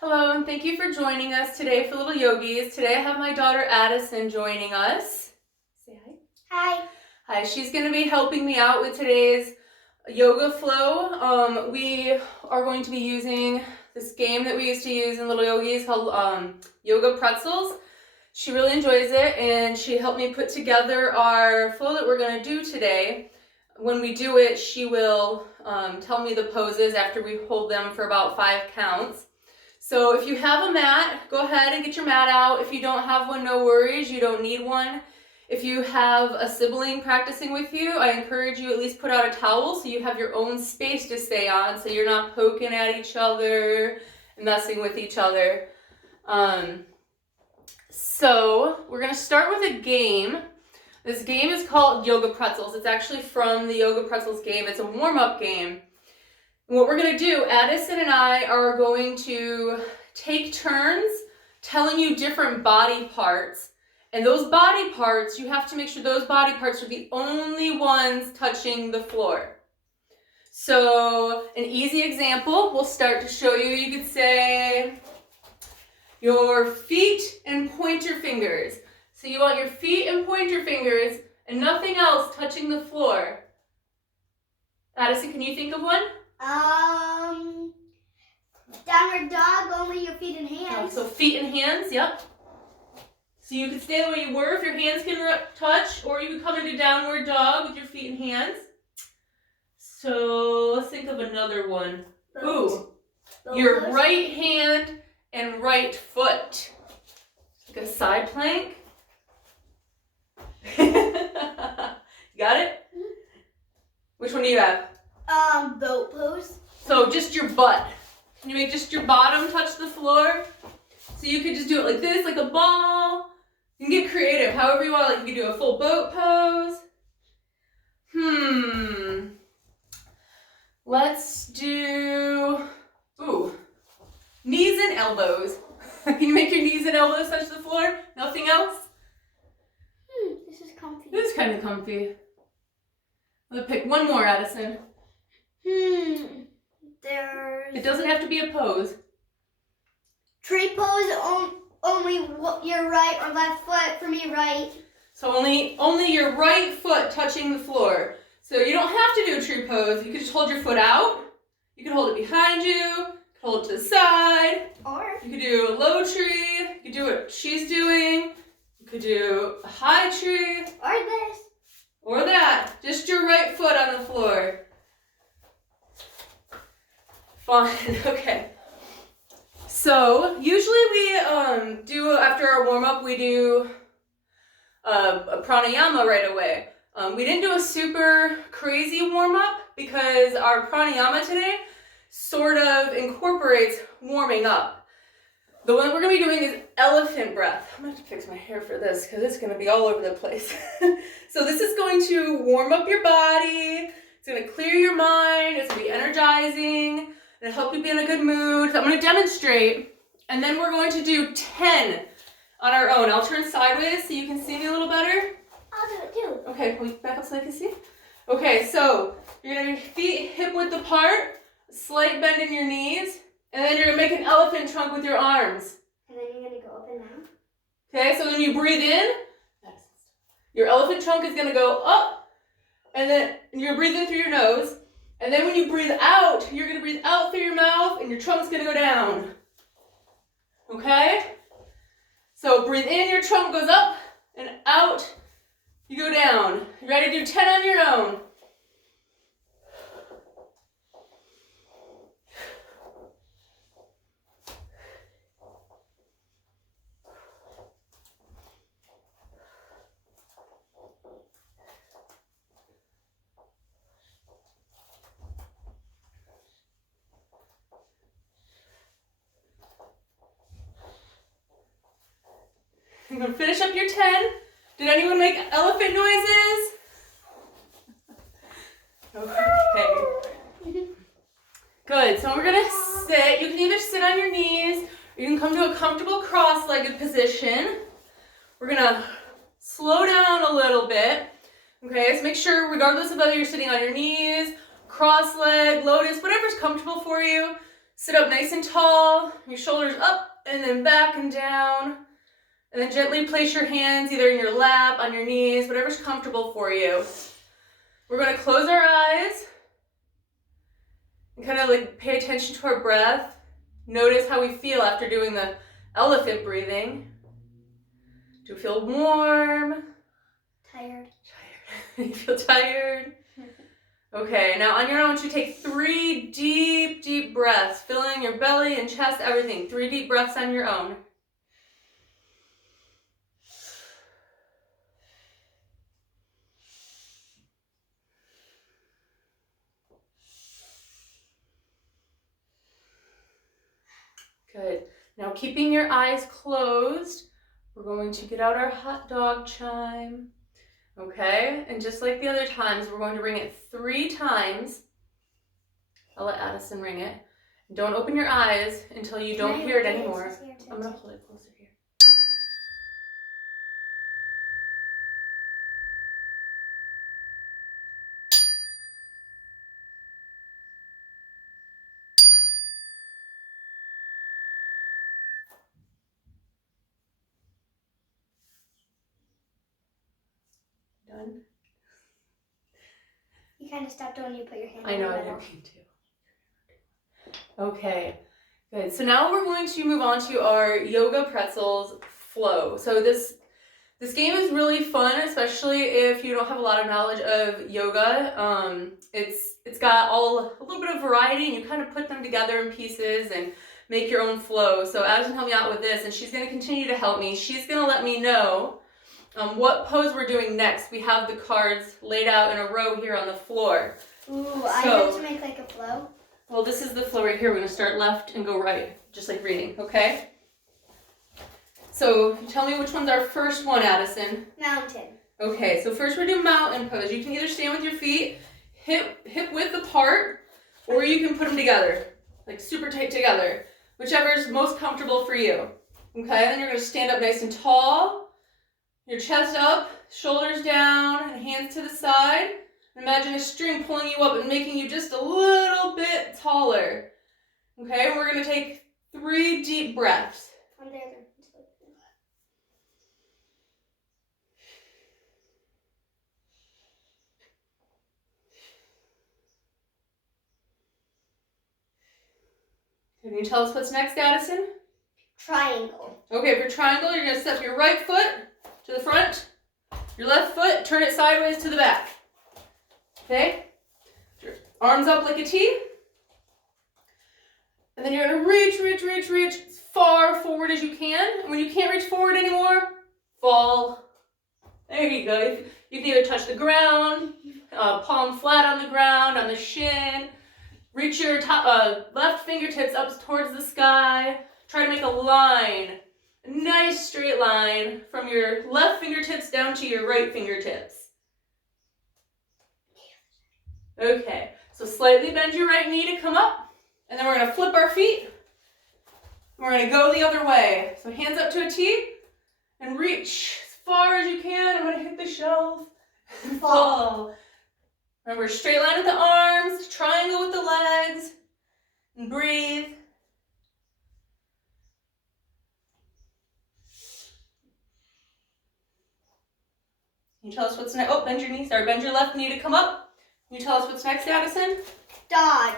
Hello, and thank you for joining us today for Little Yogis. Today I have my daughter Addison joining us. Say hi. Hi. Hi, she's going to be helping me out with today's yoga flow. We are going to be using this game that we used to use in Little Yogis called Yoga Pretzels. She really enjoys it, and she helped me put together our flow that we're going to do today. When we do it, she will tell me the poses after we hold them for about 5 counts. So if you have a mat, go ahead and get your mat out. If you don't have one, no worries, you don't need one. If you have a sibling practicing with you, I encourage you at least put out a towel so you have your own space to stay on, so you're not poking at each other and messing with each other. So we're going to start with a game. This game is called Yoga Pretzels. It's actually from the Yoga Pretzels game. It's a warm-up game. And what we're going to do, Addison and I are going to take turns telling you different body parts. And those body parts, you have to make sure those body parts are the only ones touching the floor. So an easy example, we'll start to show you. You could say your feet and pointer fingers. So you want your feet and pointer fingers and nothing else touching the floor. Addison, can you think of one? Downward dog, only your feet and hands. So feet and hands, yep. So you could stay the way you were if your hands can touch, or you could come into downward dog with your feet and hands. So let's think of another one. Ooh, your right hand and right foot. Like a side plank. You got it? Mm-hmm. Which one do you have? Boat pose. So just your butt. Can you make just your bottom touch the floor? So you could just do it like this, like a ball. You can get creative, however you want. Like you could do a full boat pose. Let's do, knees and elbows. Can you make your knees and elbows touch the floor? Nothing else? This is comfy. This is kind of comfy. Let's pick one more, Addison. There's... It doesn't have to be a pose. Tree pose, only your right or left foot. For me, right. So only your right foot touching the floor. So you don't have to do a tree pose. You could just hold your foot out. You could hold it behind you. You could hold it to the side. Or you could do a low tree. You could do what she's doing. You could do a high tree. Or this. Or that. Just your right foot on the floor. Fun. Okay. So usually we do, after our warm-up, we do a pranayama right away. We didn't do a super crazy warm-up because our pranayama today sort of incorporates warming up. The one we're going to be doing is elephant breath. I'm going to have to fix my hair for this because it's going to be all over the place. So this is going to warm up your body. It's going to clear your mind. It's going to be energizing. It'll help you be in a good mood. So I'm going to demonstrate, and then we're going to do 10 on our own. I'll turn sideways so you can see me a little better. I'll do it too. Okay, will you back up so I can see? Okay, so you're going to have your feet hip-width apart, slight bend in your knees, and then you're going to make an elephant trunk with your arms. And then you're going to go up and down. Okay, so then you breathe in. Your elephant trunk is going to go up, and then you're breathing through your nose. And then when you breathe out, you're going to breathe out through your mouth, and your trunk's going to go down. Okay? So breathe in, your trunk goes up, and out, you go down. You ready to do 10 on your own? You're going to finish up your 10. Did anyone make elephant noises? Okay. Good. So we're going to sit. You can either sit on your knees or you can come to a comfortable cross-legged position. We're going to slow down a little bit. Okay, so make sure, regardless of whether you're sitting on your knees, cross-legged, lotus, whatever's comfortable for you, Sit up nice and tall, your shoulders up and then back and down. And then gently place your hands either in your lap, on your knees, whatever's comfortable for you. We're going to close our eyes and kind of like pay attention to our breath. Notice how we feel after doing the elephant breathing. Do you feel warm? Tired. You feel tired? Okay, now on your own, I want you to take 3 deep, deep breaths, filling your belly and chest, everything. 3 deep breaths on your own. Good. Now keeping your eyes closed, we're going to get out our hot dog chime. Okay, and just like the other times, we're going to ring it 3 times. I'll let Addison ring it. Don't open your eyes until you don't hear it anymore. I'm going to hold it closer here. Done? You kind of stopped when you put your hand I in know, the I middle. didn't mean to. Okay, good. So now we're going to move on to our Yoga Pretzels flow. So this game is really fun, especially if you don't have a lot of knowledge of yoga. It's got a little bit of variety, and you kind of put them together in pieces and make your own flow. So Addison helped me out with this, and she's going to continue to help me. She's going to let me know what pose we're doing next. We have the cards laid out in a row here on the floor. Ooh, I have to make like a flow. Well, this is the flow right here. We're going to start left and go right, just like reading, okay? So tell me which one's our first one, Addison. Mountain. Okay, so first we're doing mountain pose. You can either stand with your feet hip width apart, or you can put them together, like super tight together, whichever is most comfortable for you. Okay, then you're going to stand up nice and tall, your chest up, shoulders down, and hands to the side. Imagine a string pulling you up and making you just a little bit taller. Okay, we're going to take 3 deep breaths. On there. Can you tell us what's next, Addison? Triangle. Okay, for triangle, you're going to step your right foot to the front, your left foot, turn it sideways to the back. Okay? Your arms up like a T. And then you're going to reach as far forward as you can. And when you can't reach forward anymore, fall. There you go. You can either touch the ground, palm flat on the ground, on the shin. Reach your left fingertips up towards the sky. Try to make a line, a nice straight line from your left fingertips down to your right fingertips. Okay, so slightly bend your right knee to come up, and then we're going to flip our feet. We're going to go the other way. So hands up to a T, and reach as far as you can. I'm going to hit the shelf and fall. Remember, straight line with the arms, triangle with the legs, and breathe. Can you tell us what's next? Oh, bend your knee. Sorry, bend your left knee to come up. Can you tell us what's next, Addison? Dog.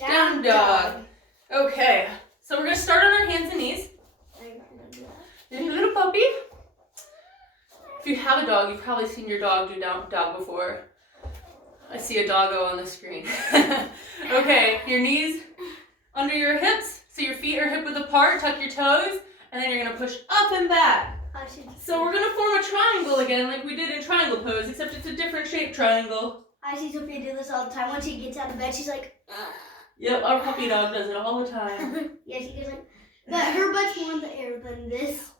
Down dog. Okay, so we're going to start on our hands and knees. There's your little puppy. If you have a dog, you've probably seen your dog do dog before. I see a doggo on the screen. Okay, your knees under your hips, so your feet are hip width apart, tuck your toes, and then you're going to push up and back. So we're going to form a triangle again like we did in triangle pose, except it's a different shaped triangle. I see Sophia do this all the time. When she gets out of bed, she's like, ugh. Yep, our puppy dog does it all the time. Yeah, she goes like, but her butt's more in the air than this.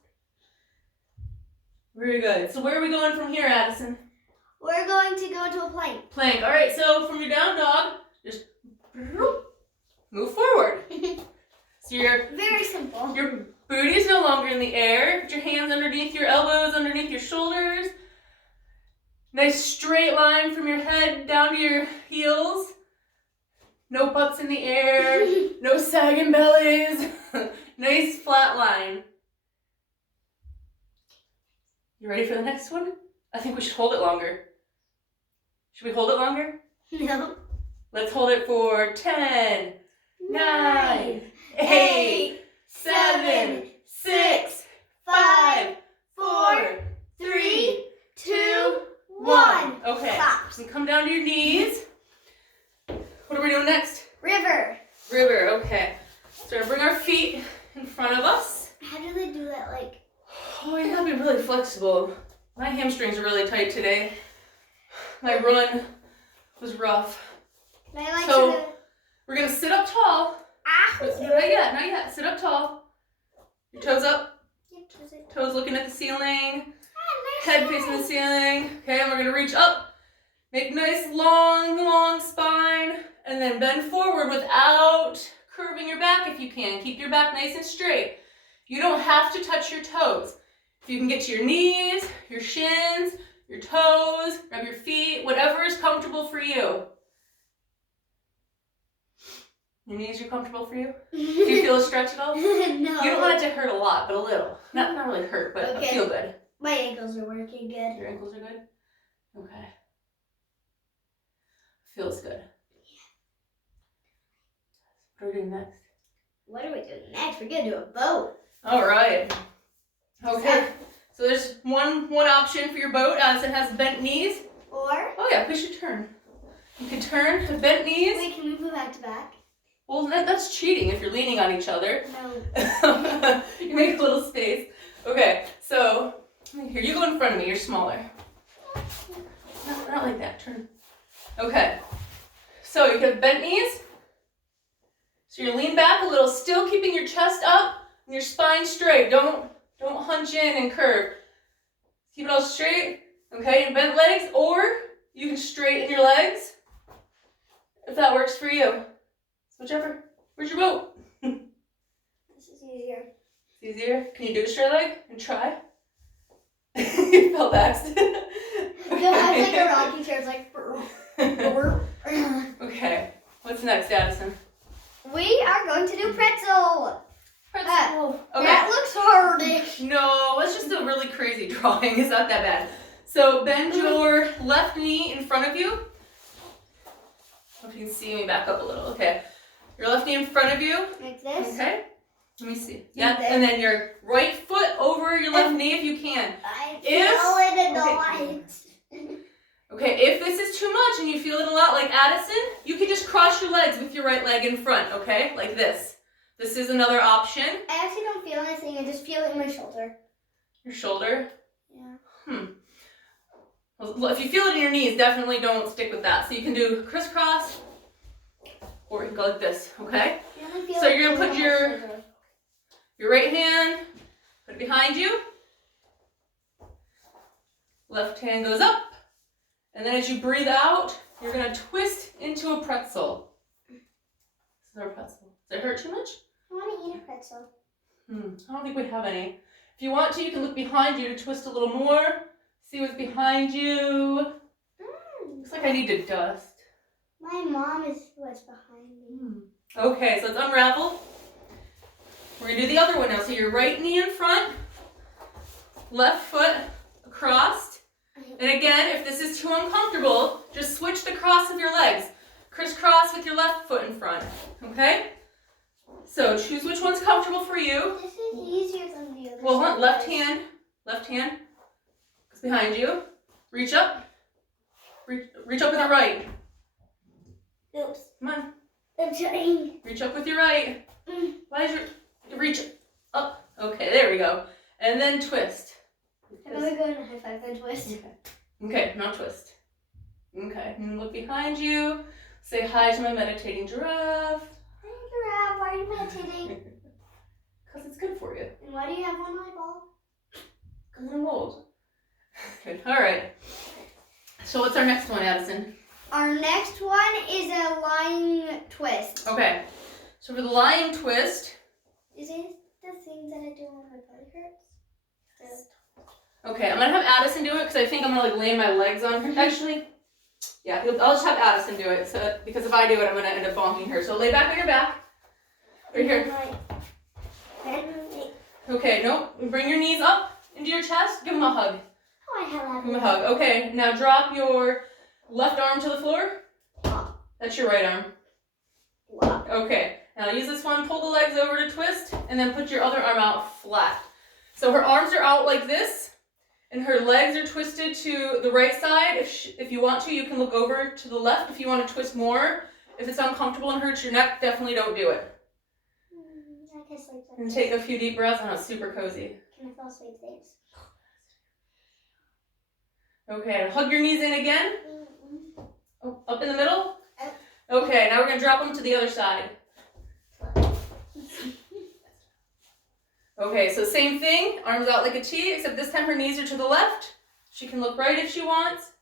Very good. So where are we going from here, Addison? We're going to go to a plank. Plank. All right, so from your down dog, just move forward. So Very simple. your booty is no longer in the air. Put your hands underneath your elbows, underneath your shoulders. Nice straight line from your head down to your heels. No butts in the air. No sagging bellies. Nice flat line. You ready for the next one? I think we should hold it longer. Should we hold it longer? No. Let's hold it for 10, 9, 8, 7, 6, 5, 4, 3, 2, 1. Okay. Stops. And come down to your knees. What are we doing next? River. River. Okay. So we're gonna bring our feet in front of us. How do they do that? Like. Oh, you gotta be really flexible. My hamstrings are really tight today. My run was rough. I like So to. we're gonna sit up tall. Not yet, not yet. Sit up tall. Your toes up. Toes looking at the ceiling. Head facing the ceiling. Okay, and we're gonna reach up. Make a nice long spine. And then bend forward without curving your back if you can. Keep your back nice and straight. You don't have to touch your toes. If you can get to your knees, your shins, your toes, grab your feet, whatever is comfortable for you. Your knees are comfortable for you? Do you feel a stretch at all? No. You don't want it to hurt a lot, but a little. Not really hurt, but Okay. feel good. My ankles are working good. Your ankles are good? Okay. Feels good. What are we doing next? What are we doing next? We're gonna do a boat. All right. Okay. So there's one option for your boat. Addison has bent knees. Or. Oh yeah, we should turn. You can turn to bent knees. Wait, can we move back to back? Well, that's cheating if you're leaning on each other. No. You make a little space. Okay, so here, you go in front of me. You're smaller. Not like that. Turn. Okay. So you have bent knees. So you lean back a little, still keeping your chest up and your spine straight. Don't hunch in and curve. Keep it all straight. Okay, and bent legs, or you can straighten your legs if that works for you. Whichever. Where's your boat? This is easier. It's easier. Can you do a straight leg and try? You fell back. No, I was like a rocking chair. It's like. Okay. What's next, Addison? We are going to do pretzel. Pretzel. Okay. That looks hardish. No, it's just a really crazy drawing. It's not that bad. So bend your left knee in front of you. I don't know if you can see me back up a little. Okay. Your left knee in front of you. Like this. Okay. Let me see. Yeah. And then your right foot over your left knee if you can. I feel it in the light. Okay, if this is too much and you feel it a lot like Addison, you can just cross your legs with your right leg in front, okay? Like this. This is another option. I actually don't feel anything. I just feel it in my shoulder. Your shoulder? Yeah. Well, if you feel it in your knees, definitely don't stick with that. So you can do crisscross, or you can go like this, okay? So you're going to put your right hand, put it behind you. Left hand goes up. And then as you breathe out, you're going to twist into a pretzel. This is our pretzel. Does it hurt too much? I want to eat a pretzel. I don't think we have any. If you want to, you can look behind you to twist a little more. See what's behind you. Looks like I need to dust. My mom is what's behind me. Okay, so let's unravel. We're going to do the other one now. So your right knee in front, left foot across. And again, if this is too uncomfortable, just switch the cross of your legs. Crisscross with your left foot in front, okay? So choose which one's comfortable for you. This is easier than the other. Well, left hand goes behind you. Reach up. Reach up with your right. Oops. Come on. I'm trying. Reach up with your right. Why is your reach up? Okay, there we go. And then twist. I'm gonna go in a high five then twist. Okay, now twist. Okay, and look behind you. Say hi to my meditating giraffe. Hi, giraffe. Why are you meditating? Because it's good for you. And why do you have one eyeball? Because I'm old. Good. All right. So what's our next one, Addison? Our next one is a lying twist. Okay. So for the lying twist. Is it the thing that I do when my body hurts? Okay, I'm gonna have Addison do it because I think I'm gonna like lay my legs on her. Actually, Yeah, I'll just have Addison do it, so because if I do it, I'm gonna end up bonking her. So lay back on your back. Right here. Okay, nope. Bring your knees up into your chest. Give them a hug. Oh, I have Give them a hug. Okay, now drop your left arm to the floor. That's your right arm. Wow. Okay, now use this one. Pull the legs over to twist, and then put your other arm out flat. So her arms are out like this, and her legs are twisted to the right side. If you want to, you can look over to the left if you want to twist more. If it's uncomfortable and hurts your neck, definitely don't do it. I can sleep like And this. take a few deep breaths. I know, it's super cozy. Can I fall asleep, thanks? Okay, hug your knees in again. Oh, up in the middle. Okay, now we're going to drop them to the other side. Okay, so same thing, arms out like a T, except this time her knees are to the left. She can look right if she wants.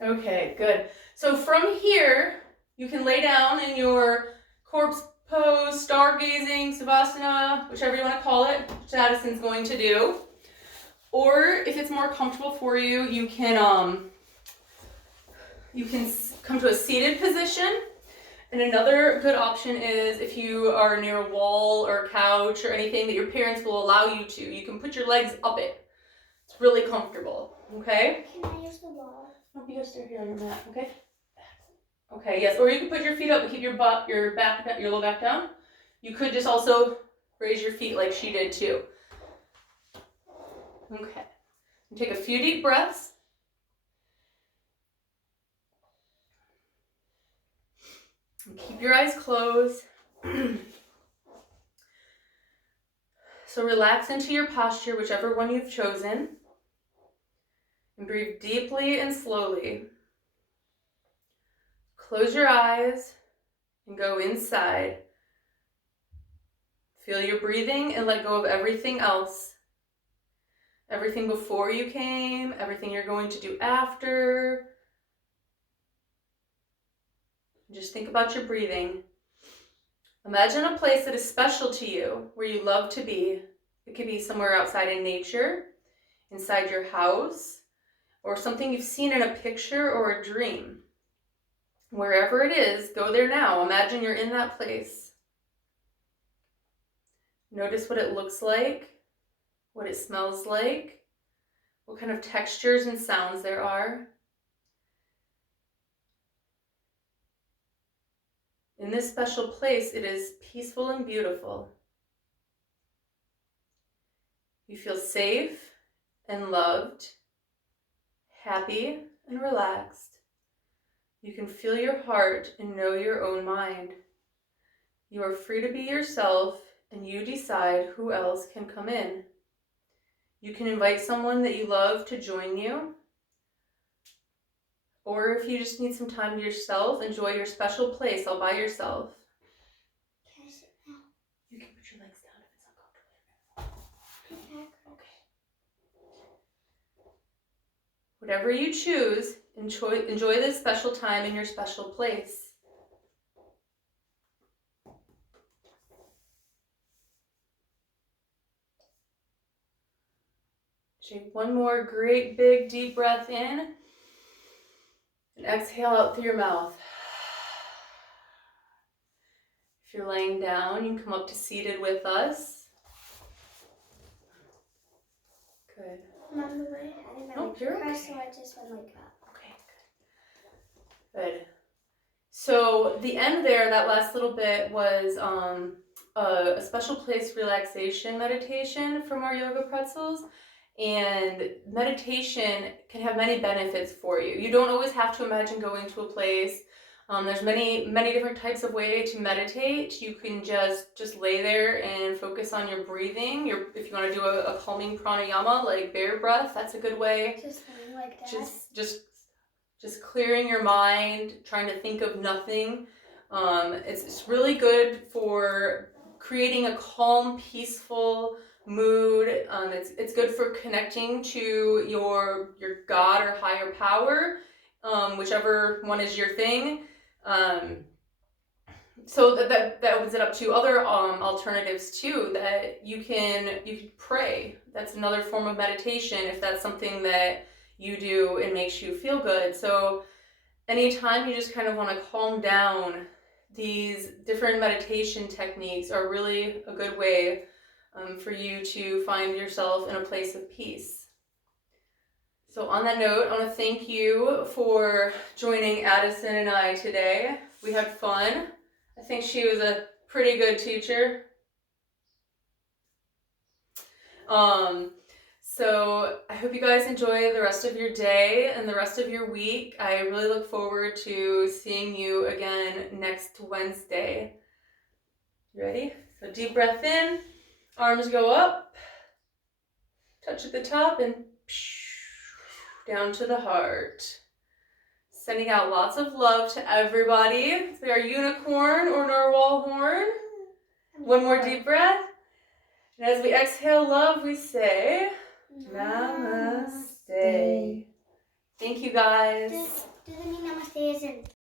Okay, good. So from here, you can lay down in your corpse pose, stargazing, savasana, whichever you want to call it, which Addison's going to do. Or if it's more comfortable for you, you can come to a seated position. And another good option is if you are near a wall or a couch or anything that your parents will allow you to, you can put your legs up it. It's really comfortable, okay? Can I use the wall? No, you guys stay here on your mat, okay? Okay, yes, or you can put your feet up and keep your low back down. You could just also raise your feet like she did too. Okay, take a few deep breaths. And keep your eyes closed. So relax into your posture, whichever one you've chosen. And breathe deeply and slowly. Close your eyes and go inside. Feel your breathing and let go of everything else. Everything before you came, everything you're going to do after. Just think about your breathing. Imagine a place that is special to you, where you love to be. It could be somewhere outside in nature, inside your house, or something you've seen in a picture or a dream. Wherever it is, go there now. Imagine you're in that place. Notice what it looks like, what it smells like, what kind of textures and sounds there are. In this special place, it is peaceful and beautiful. You feel safe and loved, happy and relaxed. You can feel your heart and know your own mind. You are free to be yourself, and you decide who else can come in. You can invite someone that you love to join you. Or if you just need some time to yourself, enjoy your special place all by yourself. Can I sit now? You can put your legs down if it's uncomfortable. Okay. Whatever you choose, enjoy this special time in your special place. Take one more great big deep breath in. And exhale out through your mouth. If you're laying down, you can come up to seated with us. Good. I'm on the way. I didn't Oh, you're okay. So I just went like that. Okay, good. So the end there, that last little bit was a special place relaxation meditation from our Yoga Pretzels. And meditation can have many benefits for you. You don't always have to imagine going to a place. There's many different types of way to meditate. You can just lay there and focus on your breathing. If you want to do a calming pranayama like bear breath, that's a good way. Just like that. Just clearing your mind, trying to think of nothing. It's really good for creating a calm, peaceful mood. It's good for connecting to your God or higher power, whichever one is your thing. So that opens it up to other alternatives too. That you can pray. That's another form of meditation if that's something that you do and makes you feel good. So anytime you just kind of want to calm down, these different meditation techniques are really a good way for you to find yourself in a place of peace. So on that note, I want to thank you for joining Addison and I today. We had fun. I think she was a pretty good teacher. So I hope you guys enjoy the rest of your day and the rest of your week. I really look forward to seeing you again next Wednesday. You ready? So deep breath in, arms go up, touch at the top, and down to the heart. Sending out lots of love to everybody. So our unicorn or narwhal horn. One more deep breath. And as we exhale love, we say, Namaste. Thank you guys. Doesn't mean namaste isn't